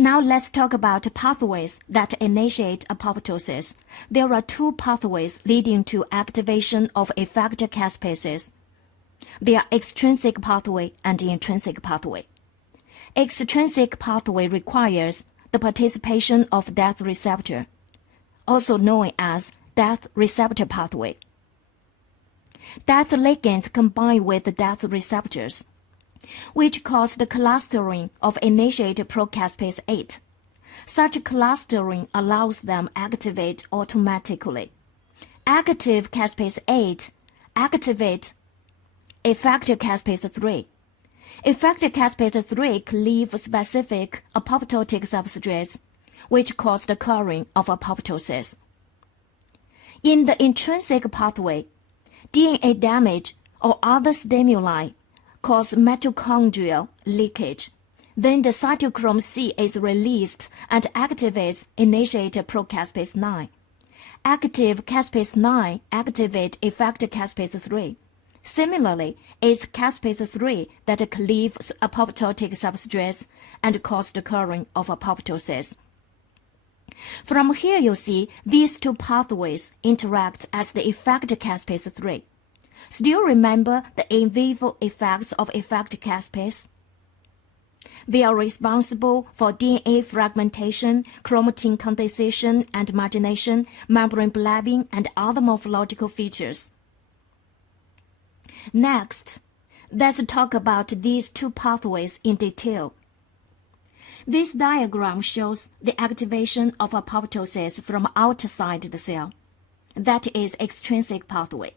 Now let's talk about pathways that initiate apoptosis. There are two pathways leading to activation of effector caspases. They are extrinsic pathway and intrinsic pathway. Extrinsic pathway requires the participation of death receptor, also known as death receptor pathway. Death ligands combine with the death receptors, which cause the clustering of initiated procaspase 8. Such clustering allows them activate automatically. Active caspase 8 activate effector caspase 3. Effector caspase 3 cleave specific apoptotic substrates, which cause the occurring of apoptosis. In the intrinsic pathway, DNA damage or other stimuli cause mitochondrial leakage. Then the cytochrome C is released and activates initiator procaspase 9. Active caspase 9 activate effector caspase 3. Similarly, it's caspase 3 that cleaves apoptotic substrates and cause the occurring of apoptosis. From here you see these two pathways interact as the effector caspase 3. Still remember the in vivo effects of effector caspase? They are responsible for DNA fragmentation, chromatin condensation and margination, membrane blabbing, and other morphological features. Next, let's talk about these two pathways in detail. This diagram shows the activation of apoptosis from outside the cell. That is extrinsic pathway.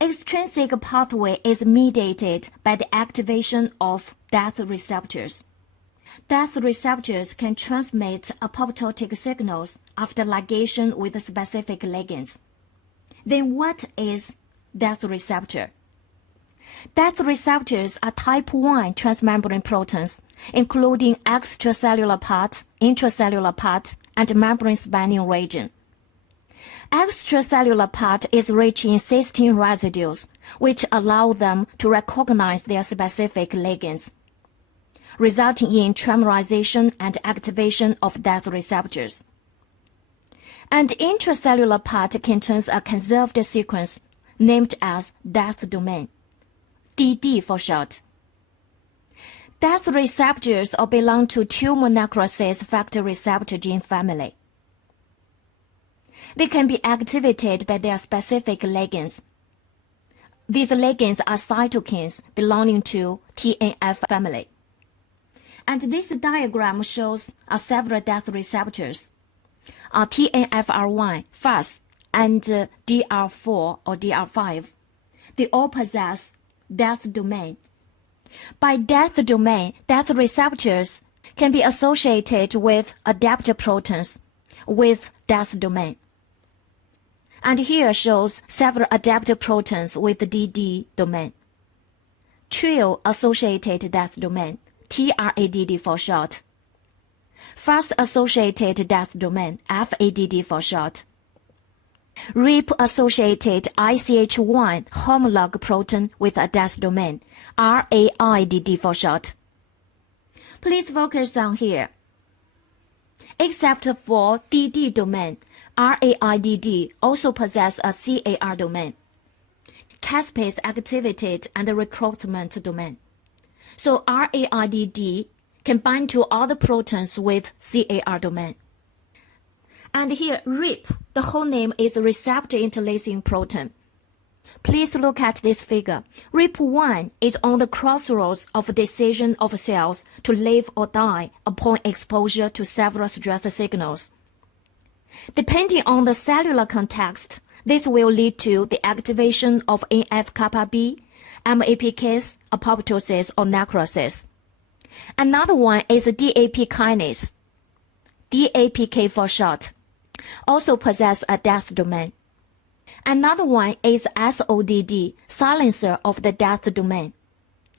Extrinsic pathway is mediated by the activation of death receptors. Death receptors can transmit apoptotic signals after ligation with specific ligands. Then what is death receptor? Death receptors are type 1 transmembrane proteins, including extracellular part, intracellular part, and membrane-spanning region. Extracellular part is rich in cysteine residues, which allow them to recognize their specific ligands, resulting in trimerization and activation of death receptors. And intracellular part contains a conserved sequence named as death domain, DD for short. Death receptors all belong to tumor necrosis factor receptor gene family. They can be activated by their specific ligands. These ligands are cytokines belonging to TNF family. And this diagram shows several death receptors. TNFR1, FAS, and DR4 or DR5. They all possess death domain. By death domain, death receptors can be associated with adaptor proteins with death domain. And here shows several adaptor proteins with the DD domain. Trio-associated death domain, TRADD for short. FAS-associated death domain, FADD for short. RIP-associated ICH1 homolog protein with a death domain, RAIDD for short. Please focus on here. Except for DD domain, RAIDD also possess a CAR domain, caspase activated and recruitment domain. So RAIDD can bind to other proteins with CAR domain. And here RIP, the whole name is receptor interlacing protein. Please look at this figure. RIP1 is on the crossroads of decision of cells to live or die upon exposure to several stress signals. Depending on the cellular context, this will lead to the activation of NF-kappa-B, MAPKs, apoptosis, or necrosis. Another one is DAP kinase, DAPK for short, also possess a death domain. Another one is SODD, silencer of the death domain.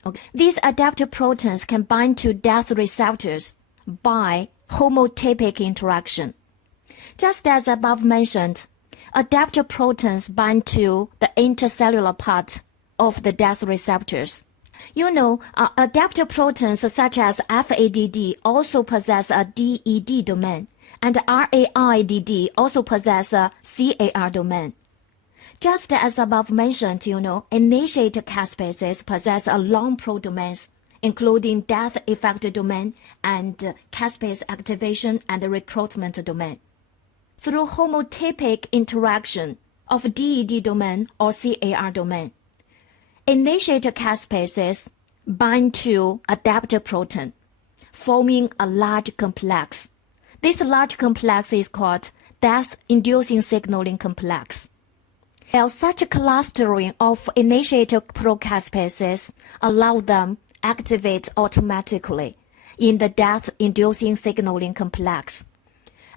Okay. These adaptor proteins can bind to death receptors by homotypic interaction. Just as above mentioned, adaptor proteins bind to the intercellular part of the death receptors. Adaptor proteins such as FADD also possess a DED domain, and RAIDD also possess a CAR domain. Just as above mentioned, initiator caspases possess a long prodomains, including death effector domain and caspase activation and recruitment domain. Through homotypic interaction of DED domain or CAR domain, initiator caspases bind to adaptor protein, forming a large complex. This large complex is called death-inducing signaling complex. While such clustering of initiator procaspases allow them activate automatically in the death-inducing signaling complex.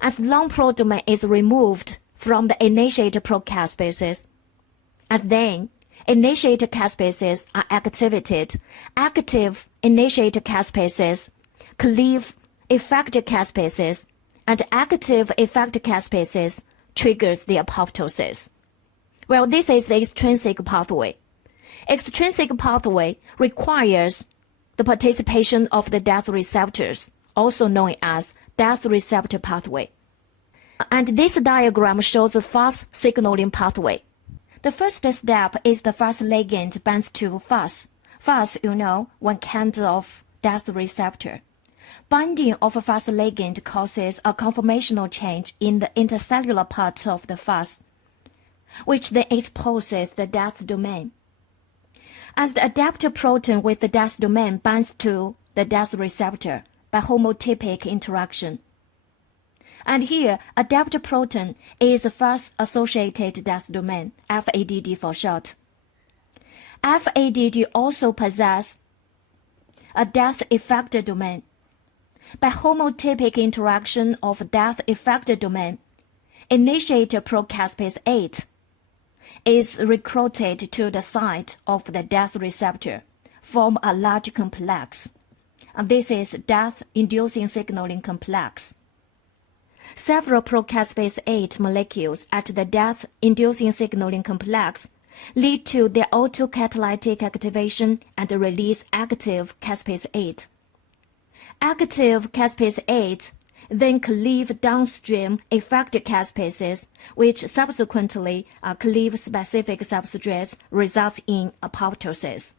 As long prodomain is removed from the initiator procaspases, as then initiator caspases are activated, active initiator caspases cleave effector caspases, and active effector caspases triggers the apoptosis. Well, this is the extrinsic pathway. Extrinsic pathway requires the participation of the death receptors, also known as death receptor pathway. And this diagram shows the fast signaling pathway. The first step is the fast ligand binds to Fas. Fas, one kind of death receptor. Binding of a Fas ligand causes a conformational change in the intercellular part of the Fas, which then exposes the death domain. As the adapter protein with the death domain binds to the death receptor by homotypic interaction. And here, adapter protein is the first associated death domain, FADD for short. FADD also possesses a death effector domain. By homotypic interaction of death effector domain, initiator procaspase 8 is recruited to the site of the death receptor, form a large complex. And this is death-inducing signaling complex. Several procaspase 8 molecules at the death-inducing signaling complex lead to their autocatalytic activation and release active caspase 8. Active caspase 8 then cleave downstream effector caspases, which subsequently cleave specific substrates, results in apoptosis.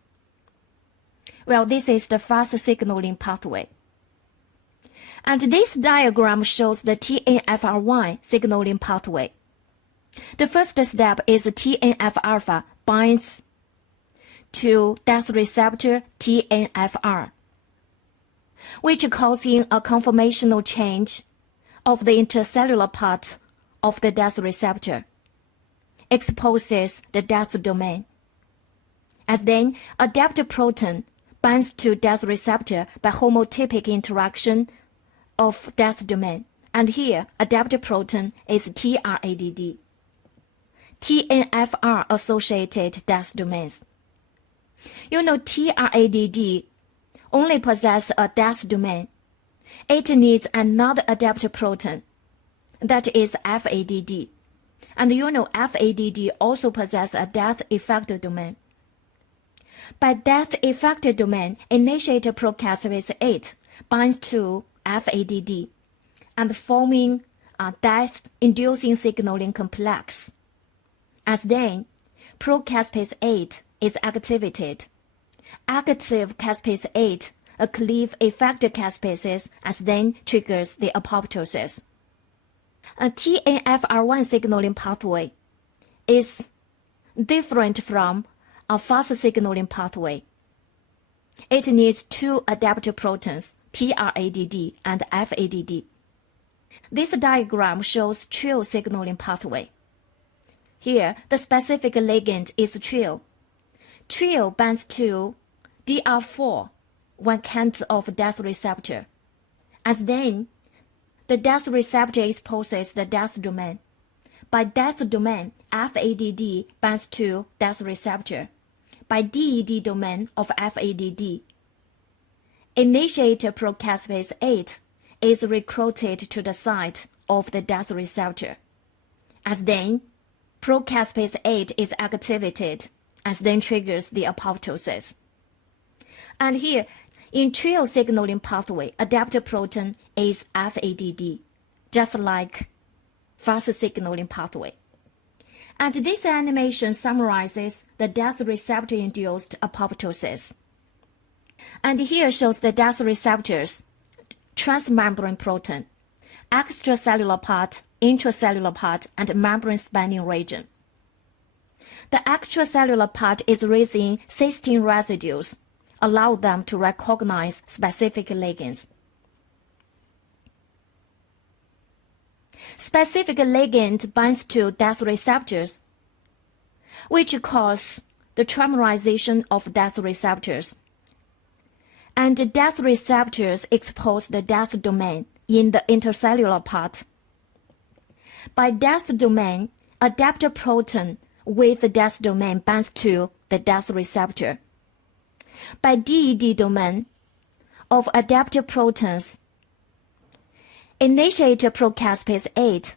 Well, this is the fast signaling pathway. And this diagram shows the TNF-alpha signaling pathway. The first step is TNF-alpha binds to death receptor TNFR, which causing a conformational change of the intercellular part of the death receptor, exposes the death domain. As then, adaptor protein binds to death receptor by homotypic interaction of death domain, and here adaptor protein is TRADD. TNFR associated death domains. TRADD only possess a death domain. It needs another adaptor protein, that is FADD. And FADD also possess a death effector domain. By death effector domain, initiator procaspase 8 binds to FADD and forming a death-inducing signaling complex. As then, procaspase 8 is activated. Active caspase 8 cleave effector caspases as then triggers the apoptosis. A TNFR1 signaling pathway is different from a fast signaling pathway. It needs two adaptor proteins, TRADD and FADD. This diagram shows trio signaling pathway. Here, the specific ligand is trio. Trio binds to DR4, one kind of death receptor. As then, the death receptor exposes the death domain. By death domain, FADD binds to death receptor. By DED domain of FADD, initiator procaspase 8 is recruited to the site of the death receptor. As then, procaspase 8 is activated, as then triggers the apoptosis. And here, in trio signaling pathway, adaptor protein is FADD, just like fast signaling pathway. And this animation summarizes the death receptor-induced apoptosis. And here shows the death receptors, transmembrane protein, extracellular part, intracellular part, and membrane spanning region. The extracellular part is raising cysteine residues, allow them to recognize specific ligands. Specific ligand binds to death receptors, which cause the trimerization of death receptors. And death receptors expose the death domain in the intercellular part. By death domain, adaptor protein with the death domain binds to the death receptor. By DED domain of adaptor proteins, initiator procaspase 8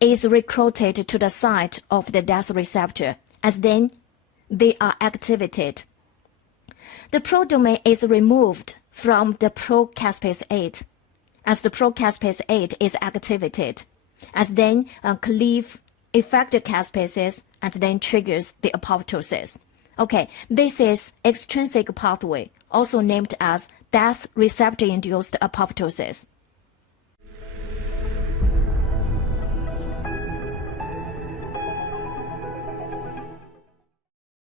is recruited to the site of the death receptor, as then they are activated. The prodomain is removed from the procaspase 8 as the procaspase 8 is activated, as then cleave effector caspases and then triggers the apoptosis. Okay, this is extrinsic pathway, also named as death receptor-induced apoptosis.